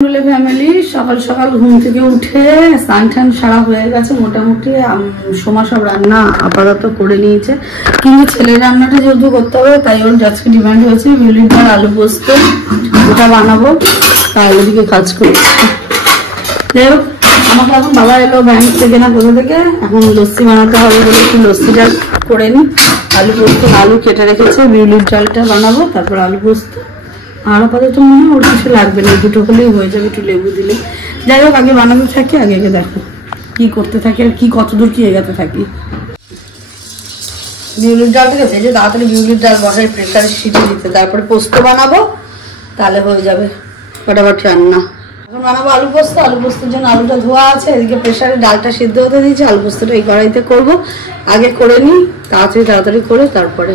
Family সকাল সকাল ঘুম থেকে উঠে স্নান টান সারা হয়ে গেছে মোটামুটি। সোমা সব রান্না আপাতত করে নিয়েছে, কিন্তু ছেলের রান্নাটা যেহেতু করতে হবে তাই ওর আজকে ডিমান্ড হয়েছে বিউলির ডাল আলু পোস্ত, ওটা বানাবো তাই ওদিকে কাজ করছে। যাই হোক, আমাকে এখন বাবা এলো ব্যাংক থেকে না কোথা থেকে, এখন লস্যি বানাতে হবে বলে একটু লস্যিটা করে নি। আলু পোস্ত আলু কেটে রেখেছে, বিউলির ডালটা বানাবো তারপর আলু পোস্ত। আর আপাতত মনে হয় ওর কিছু লাগবে না, দুটো হলেই হয়ে যাবে একটু লেবু দিলে। যাই হোক, আগে বানাতে থাকি, আগে দেখো কি করতে থাকি আর কি কতদূর কি এগাতে থাকি। বিউলির ডালটাকে ভেজে তাড়াতাড়ি বিউলির ডাল বসাই প্রেসারে সিটি দিতে, তারপরে পোস্ত বানাবো, তাহলে হয়ে যাবে ফটাফট রান্না। এখন বানাবো আলু পোস্ত। আলু পোস্তের জন্য আলুটা ধোয়া আছে, এদিকে প্রেসারে ডালটা সিদ্ধ হতে দিয়েছি। আলু পোস্তটা এই কড়াইতে করবো, আগে করে নিই তাড়াতাড়ি করে তারপরে।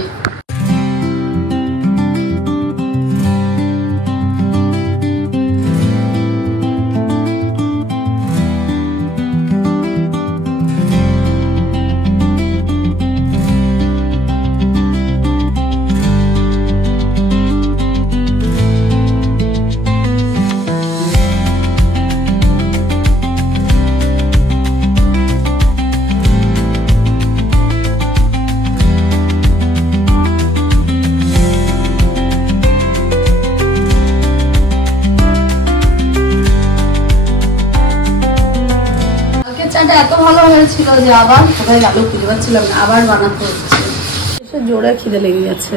এত ভালো হয়েছিল যে আবার কোথায় গেল খুঁজে পাচ্ছিলাম না, আবার বানাতে হচ্ছে। জোরে খিদে লেগে গেছে,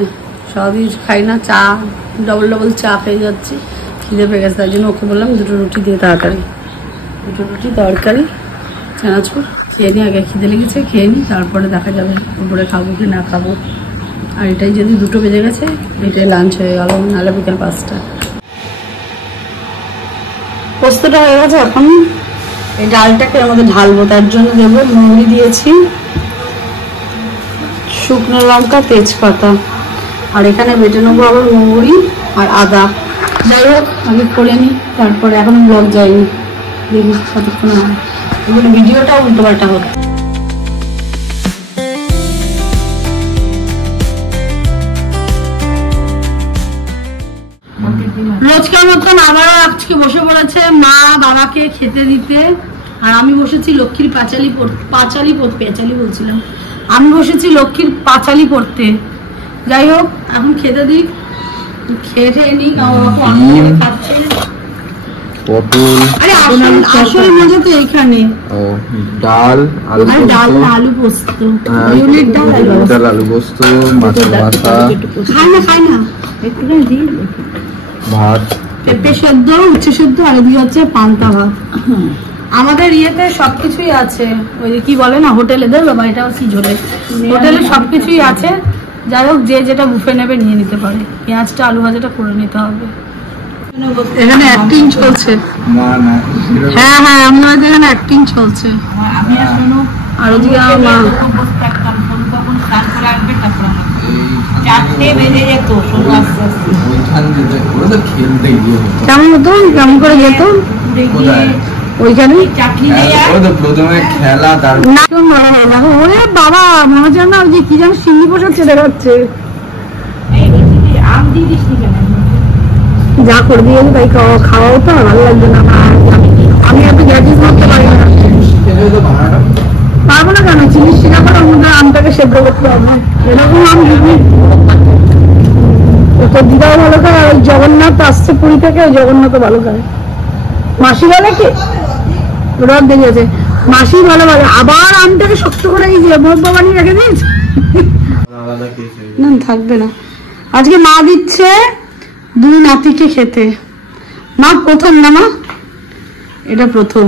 সবই খাই না, চা ডবল চা খেয়ে যাচ্ছি, খিদে পেয়ে গেছে। তাই জন্য ওকে বললাম দুটো রুটি দিয়ে তাড়াতাড়ি, দুটো রুটি তরকারি চানাচুর খেয়ে নিই। আগে খিদে লেগেছে, খেয়ে নিই, তারপরে দেখা যাবে উপরে খাবো কি না খাবো। আর এটাই যদি 2টো বেজে গেছে, এটাই লাঞ্চ হয়ে গেল, নাহলে বিকেল 5টা। পোস্তটা হয়ে গেছে, এখন এই ডালটাকে আমাদের ঢালবো, তার জন্য দেবো মৌরি দিয়েছি, শুকনো লঙ্কা, তেজপাতা, আর এখানে বেটে নেবো আবার মৌরি আর আদা। যাই হোক, আগে করে নিই, তারপরে এখন ব্লগ যায়নি, দেখি কতক্ষণ হয়। এগুলো ভিডিওটা উল্টো পাল্টা হচ্ছে। রোজকার মতন আবার আজকে বসে পড়েছে মা বাবাকে খেতে দিতে, আর আমি বসেছি লক্ষ্মীর পেঁচালি বলছিলাম, আমি বসেছি লক্ষ্মীর পাঁচালি পড়তে। যাই হোক, এখন খেতে দিই, খেয়ে নিই। আসল মজা তো এইখানে, ডাল আলু পোস্ত, ডাল আলু পোস্ত, খাই না একটুখানি দিই, ভাত, পেঁপে সেদ্ধ, উচ্ছে সেদ্ধ, আর এদিকে হচ্ছে পান্তা ভাত। আমাদের ইয়েতে সবকিছুই আছে, ওই কি বলে না হোটেলে দেবে, বা এটাও কি ঝোলে, হোটেলে সবকিছুই আছে। যাই হোক, যে যেটা বুফে নেবে নিয়ে নিতে পারে। পেঁয়াজটা আলু ভাজাটা করে নিতে হবে। এখানে অ্যাক্টিং চলছে, হ্যাঁ আমাদের এখানে অ্যাক্টিং চলছে। আর ওদিকে আমার কেমন হতো, কেমন করে যেত ওইখানে ওরে বাবা, মনে হচ্ছে না ওই যে কি যেন সিন্নি পোশাক চেটে যাচ্ছে, যা করে দিয়েছে তাই খাওয়াও তো ভালো লাগবে না। আমি এত গ্যাটিস করতে পারি না, পারবো না কেন, চিনি শিরা করে আমাদের আমটাকে সেদ্ধ করতে হবে। এরকম আম তো দিদাও ভালো খায়, আর জগন্নাথ আসছে পুরী থেকে, জগন্নাথও ভালো খায়। মাসি বলে কি রদ দেখেছে, মাসি ভালো বলে, আবার আমটাকে শক্ত করে মোরব্বা বানিয়ে রেখে দিয়েছে, না থাকবে না। আজকে মা দিচ্ছে 2 নাতিকে খেতে। মা প্রথম না, মা এটা প্রথম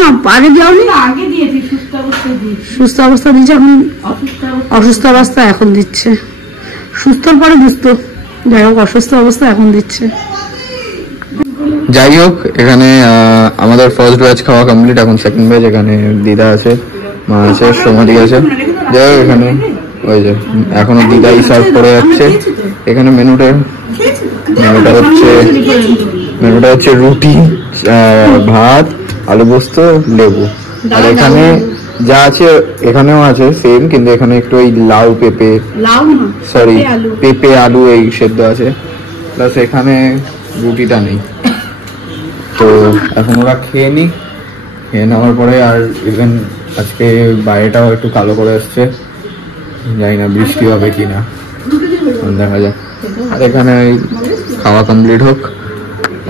না, আগে দেওনি, আগে দিয়েছি সুস্থ অবস্থা দিচ্ছে, এখন অসুস্থ অবস্থা এখন দিচ্ছে, সুস্থর পরে দুস্থ। যাই হোক, অসুস্থ অবস্থা এখন দিচ্ছে। যাই হোক, এখানে আমাদের ফার্স্ট ব্যাচ খাওয়া কমপ্লিট, এখন সেকেন্ড ব্যাচ। এখানে দিদা আছে, মা আছে, সোমাদি আছে। যাই হোক, এখানে ওই যে এখনো দিদাই সার্ভ করে যাচ্ছে। এখানে মেনুটা হচ্ছে রুটি, ভাত, আলু পোস্ত, লেবু। আর এখানে যা আছে এখানেও আছে সেম, কিন্তু এখানে একটু ওই লাউ পেঁপে, সরি পেঁপে আলু এই সেদ্ধ আছে, প্লাস এখানে রুটিটা নেই। তো এখন ওরা খেয়ে নেওয়ার পরে আর ইভেন আজকে বাইরেটাও একটু কালো করে আসছে, জানি না বৃষ্টি হবে কিনা, দেখা যাক। আর এখানে খাওয়া কমপ্লিট হোক,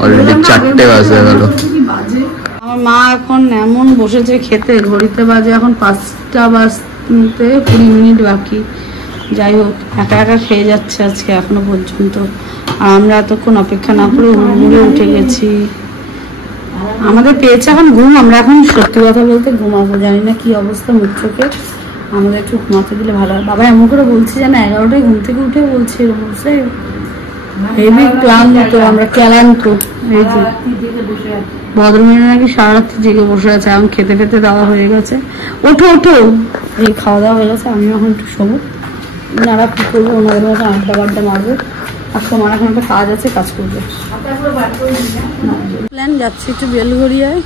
অলরেডি 4টে বাজে গেল। আমার মা এখন এমন বসেছে খেতে, ঘড়িতে বাজে এখন 5টা বাজতে 20 মিনিট বাকি। যাই হোক, একা একা খেয়ে যাচ্ছে আজকে এখনো পর্যন্ত। আর আমরা এতক্ষণ অপেক্ষা না করে হুড়মুড়ে উঠে গেছি। আমাদের পেয়েছে এখন ঘুম, আমরা এখন সত্যি কথা বলতে ঘুমাবো। জানি না কি অবস্থা মুখ চোখে, আমাদের একটু ঘুমাতে দিলে ভালো হয়। বাবা এমন করে বলছি যেন 11টায় ঘুম থেকে উঠে বলছে, বলছে হেভি ক্লান্ত, আমরা ক্লান্ত। এই যে ভদ্রমেয়ে নাকি সারা রাত্রি জেগে বসে আছে, এখন খেতে ফেতে দেওয়া হয়ে গেছে। ওঠো ওঠো, এই খাওয়া দাওয়া হয়ে গেছে, আমি এখন একটু শোবো। ওনারা কি করবো, ওনাদের মধ্যে আড্ডা মারবো। আর তোমার এখন একটা কাজ আছে, কাজ করবে। প্ল্যান যাচ্ছি একটু বেলঘরিয়ায়,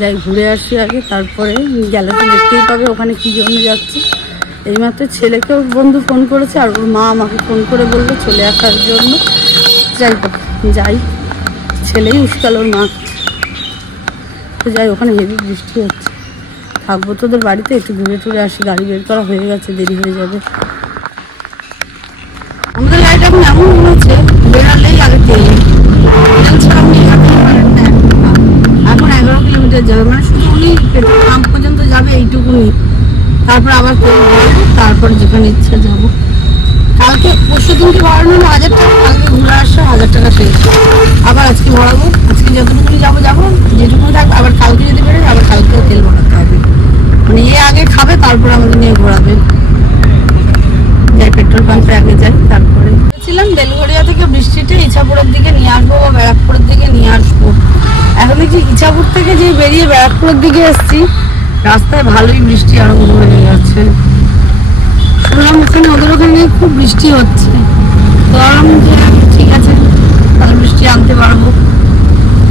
যাই ঘুরে আসি আগে, তারপরে গেলে তো দেখতেই পাবে ওখানে কি জন্য যাচ্ছি। এইমাত্র ছেলেকেও বন্ধু ফোন করেছে, আর ওর মা আমাকে ফোন করে বললো চলে আসার জন্য। যাই হোক, যাই, ছেলেই উস্কাল ওর মা। তো যাই, ওখানে হেভি বৃষ্টি হচ্ছে, থাকবো তোদের বাড়িতে, একটু ঘুরে টুরে আসি। গাড়ি বের করা হয়ে গেছে, দেরি হয়ে যাবে। আমাদের গাড়িটা এখন এমন মনে হচ্ছে বেড়ালেই আগে তেল ছাড়া উনি এখন 11 কিলোমিটার যাবে, মানে শুধু উনি পেট্রোল পাম্প পর্যন্ত যাবে এইটুকুনি, তারপর আবার তেল ভরাবো, তারপর যেখানে ইচ্ছা যাবো। কালকে পরশু দিনকে ভরানো হলো 1000 টাকা, কালকে ঘুরে আসা 1000 টাকা শেষ। আবার আজকে ভরাবো, আজকে যতটুকুনি যাবো যেটুকুনি থাকবে। আবার কালকে যদি বেরোয়, আবার কালকেও তেল ভরাতে হবে। মানে এ আগে খাবে, তারপর আমাদের নিয়ে ঘোরাবে। যাই, পেট্রোল পাম্পে আগে যাই, তারপরে ছিলাম বেলঘরিয়া থেকে বৃষ্টিতে ইছাপুরের দিকে নিয়ে আসবো বা ব্যারাকপুরের দিকে নিয়ে আসবো। এখন দেখছি ইছাপুর থেকে যে বেরিয়ে ব্যারাকপুরের দিকে এসছি, রাস্তায় ভালোই বৃষ্টি আরম্ভ হয়ে গেছে। শুনলাম ওখানে ওদের ওখানে খুব বৃষ্টি হচ্ছে, তো যে ঠিক আছে তাহলে বৃষ্টি আনতে পারবো।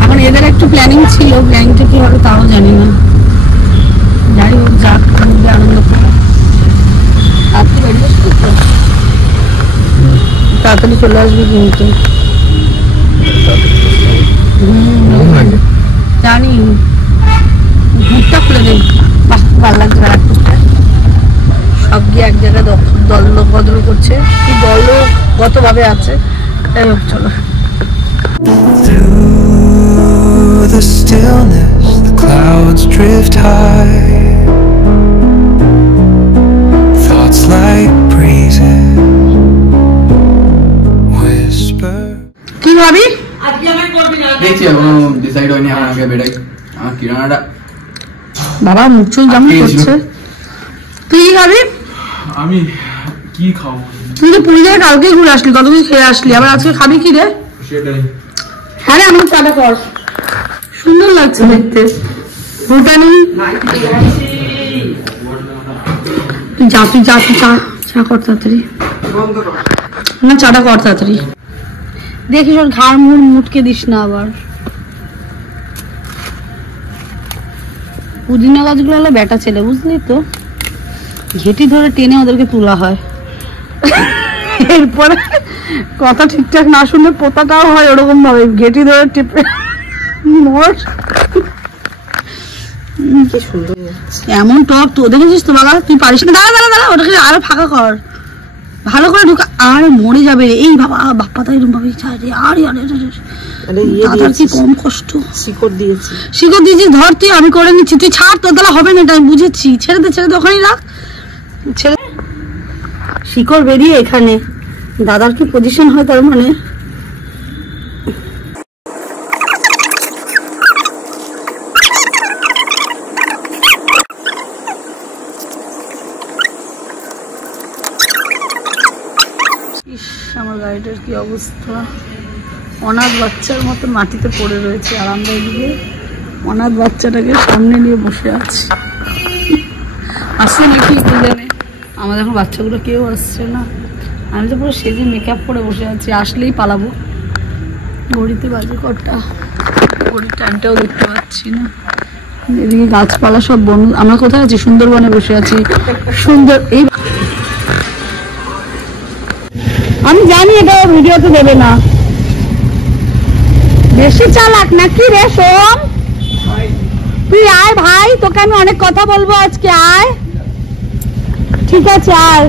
এখন এদের একটু প্ল্যানিং ছিল, প্ল্যানিংটা কি হবে তাও জানি না। যাই হোক, যাক, আনন্দ করে তাড়াতাড়ি বেরিয়ে আসবো, তাড়াতাড়ি চলে আসবে কিন্তু। জানি, মুখটা খুলে দেখ, বাহ ভালো লাগছে। ব্যারাকপুরটা সব গিয়ে এক জায়গায় দল করছে, কি দলগত ভাবে আছে। যাই হোক, চলো। Through the stillness, the clouds drift high. Thoughts like breezes whisper. কি ভাবি? দেখছি এখনো ডিসাইড হয়নি, আমার আগে বেড়াই। আমার কিরানাটা বাবা মুখ চুল যেমন করছে। তুই কি খাবি? আমি কি খাবো? তুই তো পুরী থেকে কালকে ঘুরে আসলি, কত কিছু খেয়ে আসলি, আবার আজকে খাবি কি রে? সেটাই। হ্যাঁ রে, আমার চাটা কর, সুন্দর লাগছে দেখতে। ভুটানি তুই যা চা কর তাড়াতাড়ি, না চাটা কর তাড়াতাড়ি। দেখিস ওর ঘাড় মুটকে দিস না আবার। পুদিনা গাছগুলো হলো বেটা ছেলে, বুঝলি তো, ঘেটি ধরে টেনে ওদেরকে তোলা হয়। এরপরে কথা ঠিকঠাক না শুনলে পোতাটাও হয় ওরকম ভাবে, ঘেটি ধরে টেপে। এমন টক তো দেখেছিস তো বাবা, তুই পারিস না। দাঁড়া ওটাকে আরো ফাঁকা কর, ভালো করে ঢুকা। আর মরে যাবে এই বাবা, বাপ্পা তাই এরকম ভাবে। দাদার কি কম কষ্ট। শিকড় দিয়েছি, ধর তুই, আমি করে নিচ্ছি, তুই ছাড়, তোর দ্বারা হবে না, এটা আমি বুঝেছি। ছেড়ে দে ওখানেই রাখ, ছেড়ে। শিকড় বেরিয়ে এখানে দাদার কি পজিশন হয়, তার মানে আমার গাড়িটার কি অবস্থা, অনাথ বাচ্চার মতো মাটিতে পড়ে রয়েছে। আর আমরা এদিকে অনাথ বাচ্চাটাকে সামনে নিয়ে বসে আছি। আসছে নাকি কি জানে, আমাদের এখন বাচ্চাগুলো কেউ আসছে না। আমি তো পুরো সেজে মেকআপ করে বসে আছি, আসলেই পালাবো। ঘড়িতে বাজে কটা, ঘড়ির টাইমটাও দেখতে পাচ্ছি না। এদিকে গাছপালা সব বন। আমরা কোথায় আছি? সুন্দরবনে বসে আছি। এই আমি জানি এটা ভিডিওতে দেবে না, বেশি চালাক নাকি রে সোম? তুই আয় ভাই, তোকে আমি অনেক কথা বলবো আজকে, আয়। ঠিক আছে আয়।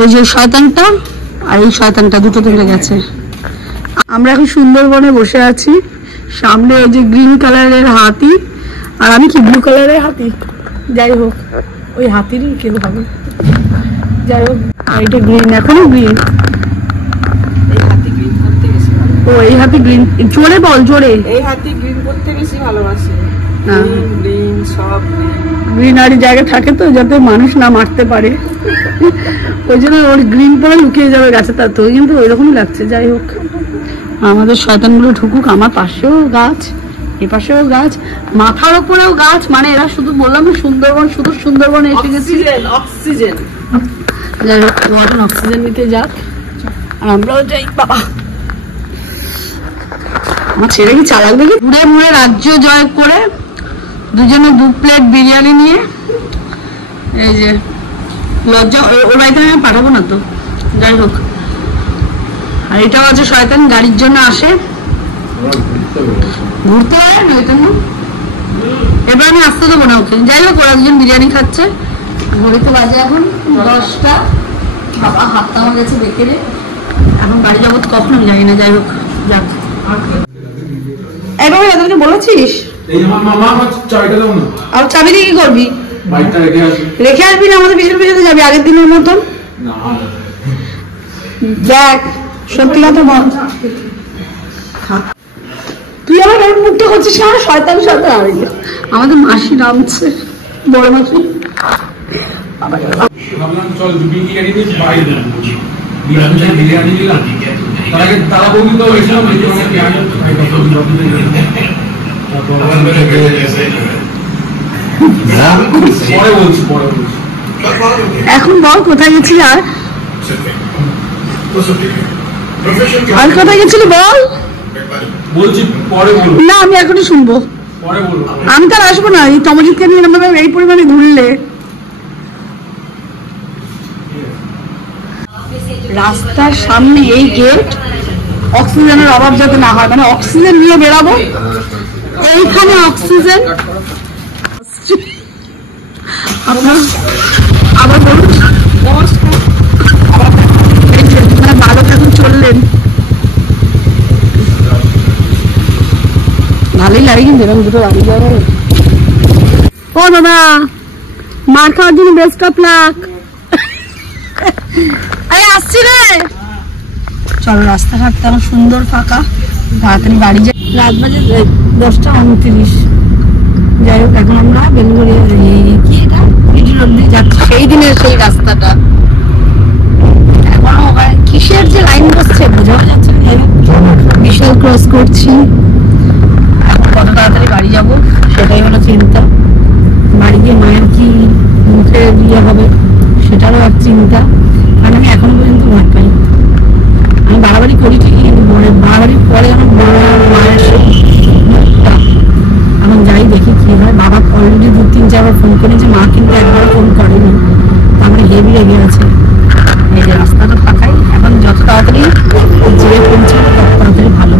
ওই যে শয়তানটা আর এই শয়তানটা দুটো থেকে গেছে। আমরা এখন সুন্দরবনে বসে আছি, সামনে ওই যে গ্রিন কালারের হাতি আর আমি কি ব্লু কালারের হাতি, যাই হোক ওই হাতিরই কেউ হবে, যাই হোক। আর এটা গ্রিন, এখনো গ্রিন। ও এই হাতি গ্রিন, জোরে বল জোরে। এই হাতি গ্রিন করতে বেশি ভালোবাসে। গ্রিন সব গ্রিনারি জায়গায় থাকে তো, যাতে মানুষ না মারতে পারে, ওই জন্য ওর গ্রিন পরে লুকিয়ে যাবে গাছে। তার তো কিন্তু ওই রকমই লাগছে। যাই হোক, আমাদের শয়তানগুলো ঢুকুক। আমার পাশেও গাছ, এ পাশেও গাছ, মাথার উপরেও গাছ। মানে এরা শুধু বললাম সুন্দরবন, শুধু সুন্দরবনে এসে গেছি। অক্সিজেন যাই হোক, এখন অক্সিজেন নিতে যাক আর আমরাও যাই। বাবা আমার ছেলে কি চালাক দেখি। ঘুরে মুড়ে রাজ্য জয় করে দুজনে 2 প্লেট বিরিয়ানি নিয়ে, এই যে লজ্জা, ওর বাড়িতে আমি পাঠাবো না তো। যাই হোক, আর এটাও আছে শয়তান, গাড়ির জন্য আসে, ঘুরতে হয় না ওইটা না। এবার আমি আসতে দেবো না ওকে। যাই হোক, ওরা দুজন বিরিয়ানি খাচ্ছে। ঘড়িতে বাজে এখন 10টা। বাবা হাতটা আমার গেছে বেঁকে। এখন বাড়ি যাবো তো কখন আমি জানি না। যাই হোক, যাক। এবার এদেরকে বলেছিস আর চাবি দিয়ে কি করবি? রেখে আসবি না, আমাদের পিছনে পিছনে যাবি আগের দিনের মতন। দেখ সত্যি কথা বল, তুই আমার এমন মুখটা করছিস কেন? শয়তান শয়তান। আর আমাদের মাসি নামছে, বড় মাসি। চল বিরিয়ানি বিরিয়ানি নিলাম, তার আগে তারা বলবি তো এসব পরে বলছি। এখন বল কোথায় গেছিলি? আর কোথায় গেছিলি বল? বলছি পরে বলবো না, আমি এখনই শুনবো। পরে বলবো। আমি তো আর আসবো না এই টমজিৎকে নিয়ে এই পরিমাণে ঘুরলে। রাস্তার সামনে এই গেট, অক্সিজেনের অভাব যাতে না হয়, মানে অক্সিজেন নিয়ে বেরাবো। এইখানে অক্সিজেন। আপনার আবার বলুন। বালক এখন চললেন, ভালোই লাগে কিন্তু এরকম দুটো গাড়ি যাবে। ও দাদা, মার খাওয়ার জন্য বেস্ট অফ লাক। আরে আসছি রে। চলো, রাস্তাঘাট তেমন সুন্দর ফাঁকা, তাড়াতাড়ি বাড়ি যাই। রাত বাজে 10টা 29। যাই হোক, এখন আমরা বেলুড়ে কি এটা পিডি রোড দিয়ে যাচ্ছি, সেই দিনের সেই রাস্তাটা। এখনো কিসের যে লাইন বসছে বোঝা যাচ্ছে না। বিশাল ক্রস করছি। এখন কত তাড়াতাড়ি বাড়ি যাবো সেটাই হলো চিন্তা। বাড়ি গিয়ে মায়ের কি মুখে দিয়ে হবে সেটারও এক চিন্তা। কারণ আমি এখনো পর্যন্ত ভয় পাই। আমি বাড়াবাড়ি করি ঠিকই, কিন্তু বাড়াবাড়ির পরে আমার মায়ের মুখটা এখন যাই দেখি কি হয়। বাবা অলরেডি 2-3 বার ফোন করেছে, মা কিন্তু একবারও ফোন করেনি। তারপরে হেভি লেগে গেছে। এই যে রাস্তাটা ফাঁকাই, এখন যত তাড়াতাড়ি যেয়ে পৌঁছাবো তত তাড়াতাড়ি ভালো।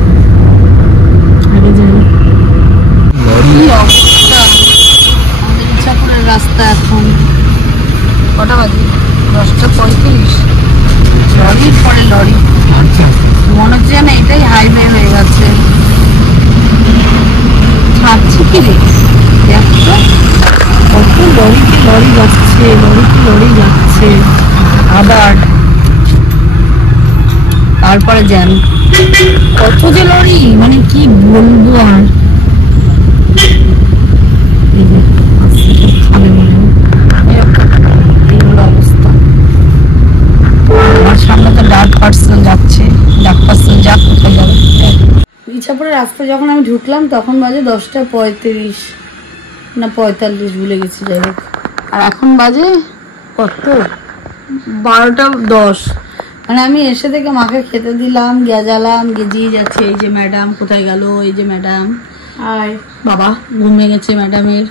আগে যাই। কি অবস্থা আমাদের ইচ্ছাপুরের রাস্তা। এখন কটা বাজে? 10টা 35। লরির পরে লরি, মনে হচ্ছে যেন এটাই হাইওয়ে হয়ে গেছে। ছাড়ছি কি রে, দেখছো কত লরিতে লরি যাচ্ছে, লরিতে লরি যাচ্ছে। আবার তারপরে জ্যাম, কত যে লরি, মানে কি বলবো আর। এই হলো অবস্থা। আমার সামনে তো ডাক পার্সেল যাচ্ছে, ডাক পার্সেল যা কোথায় যাবে। ইচ্ছাপুরের রাস্তা যখন আমি ঢুকলাম তখন বাজে 10টা 35 না 45, ভুলে গেছি। যাই হোক, আর এখন বাজে কত? 12টা 10। মানে আমি এসে থেকে মাকে খেতে দিলাম, গেজালাম, গেজিয়ে যাচ্ছে। এই যে ম্যাডাম কোথায় গেল? এই যে ম্যাডাম, আয় বাবা, ঘুমিয়ে গেছে ম্যাডামের।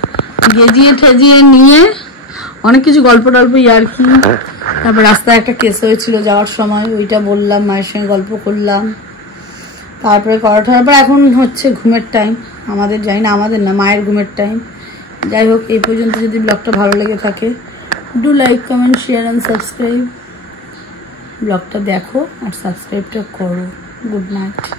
গেজিয়ে ঠেজিয়ে নিয়ে অনেক কিছু গল্প টল্প ইয়ার্কি তারপর রাস্তায় একটা কেস হয়েছিল যাওয়ার সময়, ওইটা বললাম, মায়ের সঙ্গে গল্প করলাম। তারপরে করার পর এখন হচ্ছে ঘুমের টাইম আমাদের, যাই না আমাদের না, মায়ের ঘুমের টাইম। যাই হোক, এই পর্যন্ত যদি ব্লগটা ভালো লেগে থাকে do like, comment, share and subscribe. ব্লগটা দেখো আর সাবস্ক্রাইবটা করো। Good night.